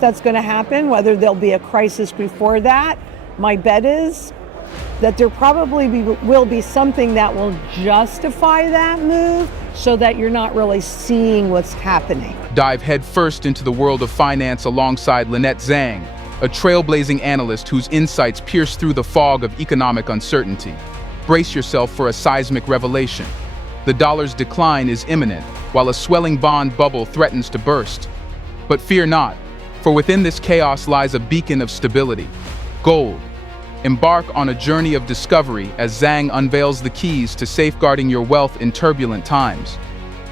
That's going to happen, whether there'll be a crisis before that. My bet is that there probably will be something that will justify that move so that you're not really seeing what's happening. Dive headfirst into the world of finance alongside Lynette Zhang, a trailblazing analyst whose insights pierce through the fog of economic uncertainty. Brace yourself for a seismic revelation. The dollar's decline is imminent, while a swelling bond bubble threatens to burst. But fear not, for within this chaos lies a beacon of stability: gold. Embark on a journey of discovery as Zhang unveils the keys to safeguarding your wealth in turbulent times.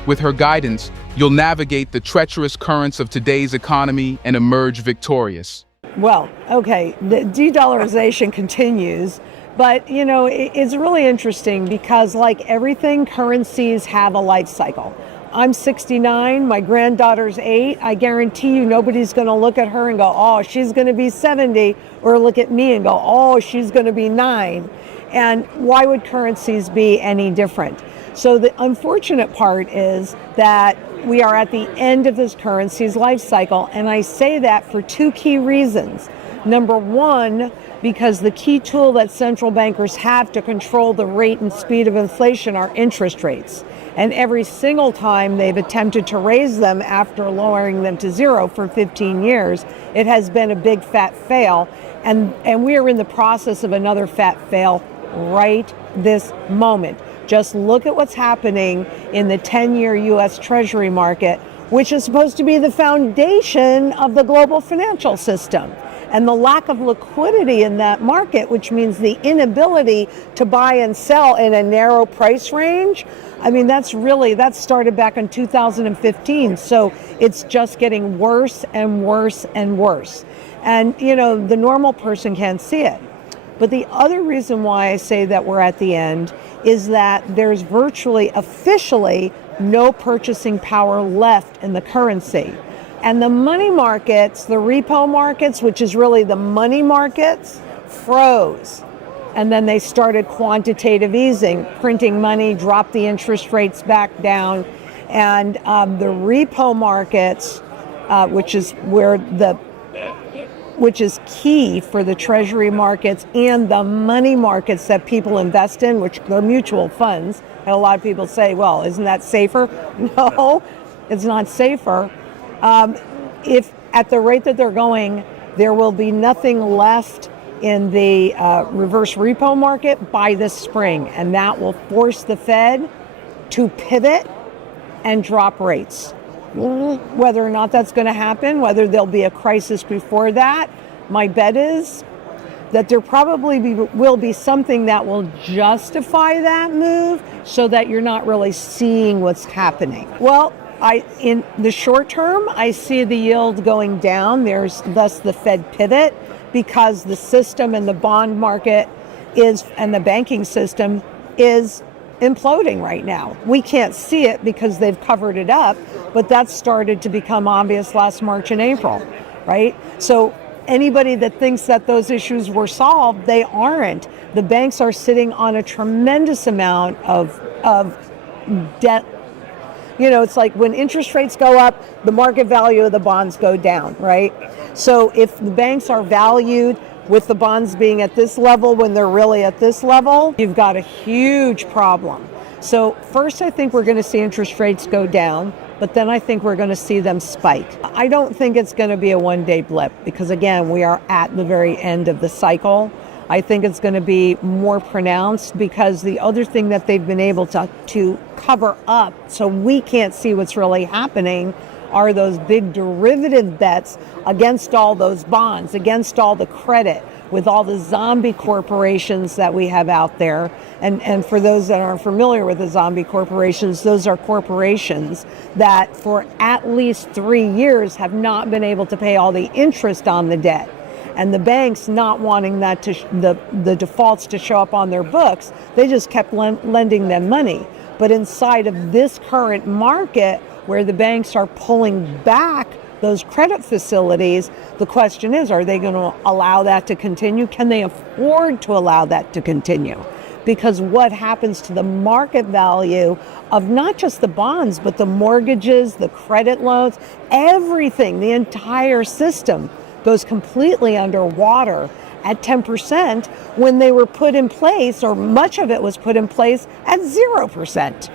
With her guidance, you'll navigate the treacherous currents of today's economy and emerge victorious. Well, okay, the de-dollarization continues, but it's really interesting because, like everything, currencies have a life cycle. I'm 69, my granddaughter's 8. I guarantee you nobody's going to look at her and go, oh, she's going to be 70, or look at me and go, oh, she's going to be 9. And why would currencies be any different? So the unfortunate part is that we are at the end of this currency's life cycle, and I say that for two key reasons. Number one, because the key tool that central bankers have to control the rate and speed of inflation are interest rates. And every single time they've attempted to raise them after lowering them to zero for 15 years, it has been a big fat fail. And we are in the process of another fat fail right this moment. Just look at what's happening in the 10-year U.S. Treasury market, which is supposed to be the foundation of the global financial system. And the lack of liquidity in that market, which means the inability to buy and sell in a narrow price range, I mean, that started back in 2015. So it's just getting worse and worse and worse. And, the normal person can't see it. But the other reason why I say that we're at the end is that there's virtually officially no purchasing power left in the currency. And the money markets, the repo markets, which is really the money markets, froze. And then they started quantitative easing, printing money, dropped the interest rates back down. And the repo markets, which is key for the treasury markets and the money markets that people invest in, which are mutual funds. And a lot of people say, well, isn't that safer? No, it's not safer. If at the rate that they're going, there will be nothing left in the reverse repo market by this spring, and that will force the Fed to pivot and drop rates. Whether or not that's going to happen, whether there'll be a crisis before that, my bet is that there probably will be something that will justify that move so that you're not really seeing what's happening. Well, in the short term, I see the yield going down. There's thus the Fed pivot because the system and the bond market and the banking system is imploding right now. We can't see it because they've covered it up, but that started to become obvious last March and April, right? So anybody that thinks that those issues were solved, they aren't. The banks are sitting on a tremendous amount of debt. It's like when interest rates go up, the market value of the bonds go down, right? So if the banks are valued with the bonds being at this level when they're really at this level, you've got a huge problem. So first, I think we're going to see interest rates go down, but then I think we're going to see them spike. I don't think it's going to be a one-day blip because, again, we are at the very end of the cycle. I think it's going to be more pronounced because the other thing that they've been able to cover up so we can't see what's really happening are those big derivative bets against all those bonds, against all the credit, with all the zombie corporations that we have out there. And for those that aren't familiar with the zombie corporations, those are corporations that for at least 3 years have not been able to pay all the interest on the debt. And the banks not wanting that the defaults to show up on their books, they just kept lending them money. But inside of this current market, where the banks are pulling back those credit facilities, the question is, are they going to allow that to continue? Can they afford to allow that to continue? because what happens to the market value of not just the bonds, but the mortgages, the credit loans, everything, the entire system goes completely underwater at 10% when they were put in place, or much of it was put in place at 0%.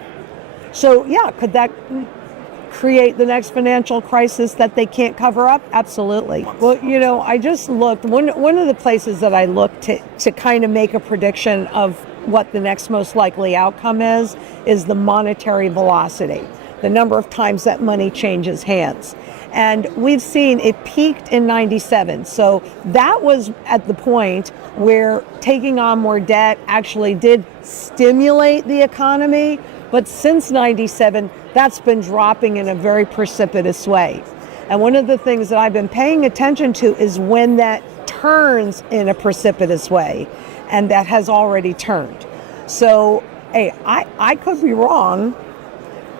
So yeah, could that create the next financial crisis that they can't cover up? Absolutely. Well, I just looked, one of the places that I looked to kind of make a prediction of what the next most likely outcome is the monetary velocity, the number of times that money changes hands. And we've seen it peaked in 97. So that was at the point where taking on more debt actually did stimulate the economy. But since 97, that's been dropping in a very precipitous way. And one of the things that I've been paying attention to is when that turns in a precipitous way, and that has already turned. So, hey, I could be wrong.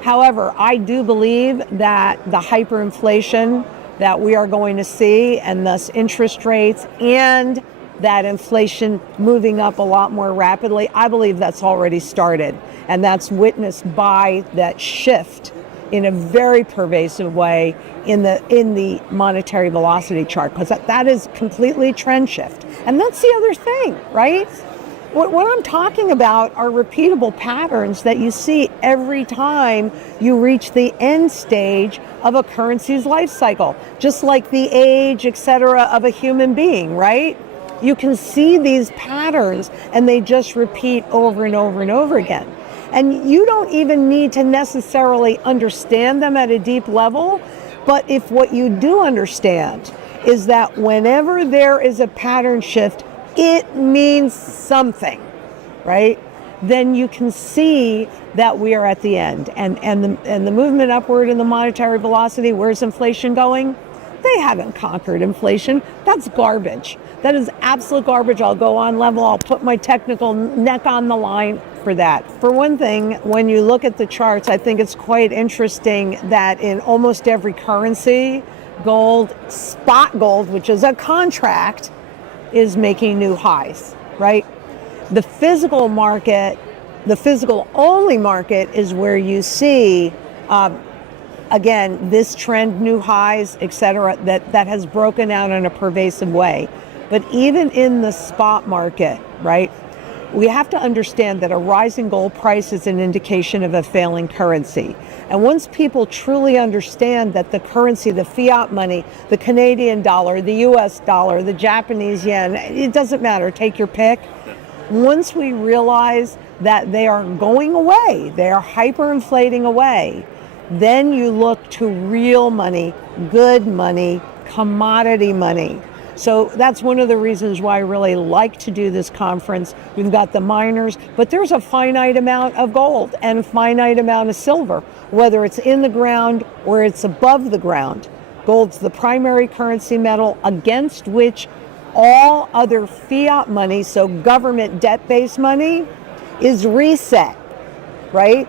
However, I do believe that the hyperinflation that we are going to see, and thus interest rates, and that inflation moving up a lot more rapidly, I believe that's already started. And that's witnessed by that shift in a very pervasive way in the monetary velocity chart, because that is completely trend shift. And that's the other thing, right? What I'm talking about are repeatable patterns that you see every time you reach the end stage of a currency's life cycle, just like the age, etc., of a human being, right? You can see these patterns and they just repeat over and over and over again. And you don't even need to necessarily understand them at a deep level, but if what you do understand is that whenever there is a pattern shift, it means something, right? Then you can see that we are at the end. And the movement upward in the monetary velocity, where's inflation going? They haven't conquered inflation. That's garbage. That is absolute garbage. I'll go on level. I'll put my technical neck on the line for that. For one thing, when you look at the charts, I think it's quite interesting that in almost every currency, gold, spot gold, which is a contract, is making new highs, right? The physical market, the physical only market, is where you see, again, this trend, new highs, etc., that has broken out in a pervasive way. But even in the spot market, right, we have to understand that a rising gold price is an indication of a failing currency. And once people truly understand that the currency, the fiat money, the Canadian dollar, the US dollar, the Japanese yen, it doesn't matter, take your pick. Once we realize that they are going away, they are hyperinflating away, then you look to real money, good money, commodity money. So that's one of the reasons why I really like to do this conference. We've got the miners, but there's a finite amount of gold and a finite amount of silver, whether it's in the ground or it's above the ground. Gold's the primary currency metal against which all other fiat money, so government debt-based money, is reset, right?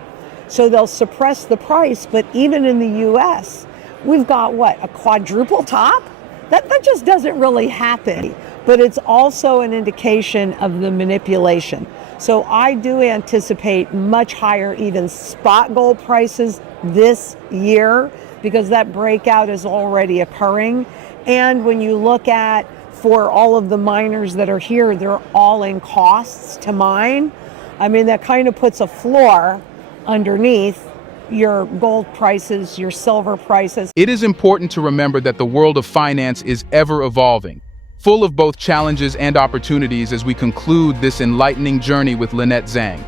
So they'll suppress the price, but even in the US, we've got what, a quadruple top? That just doesn't really happen, but it's also an indication of the manipulation. So I do anticipate much higher even spot gold prices this year, because that breakout is already occurring. And when you look at, for all of the miners that are here, they're all in costs to mine. I mean, that kind of puts a floor underneath your gold prices, your silver prices. It is important to remember that the world of finance is ever evolving, full of both challenges and opportunities as we conclude this enlightening journey with Lynette Zhang.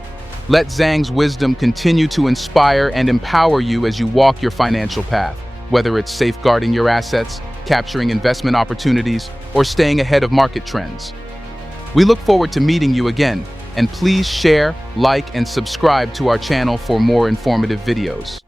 Let Zhang's wisdom continue to inspire and empower you as you walk your financial path, whether it's safeguarding your assets, capturing investment opportunities, or staying ahead of market trends. We look forward to meeting you again, and please share, like, and subscribe to our channel for more informative videos.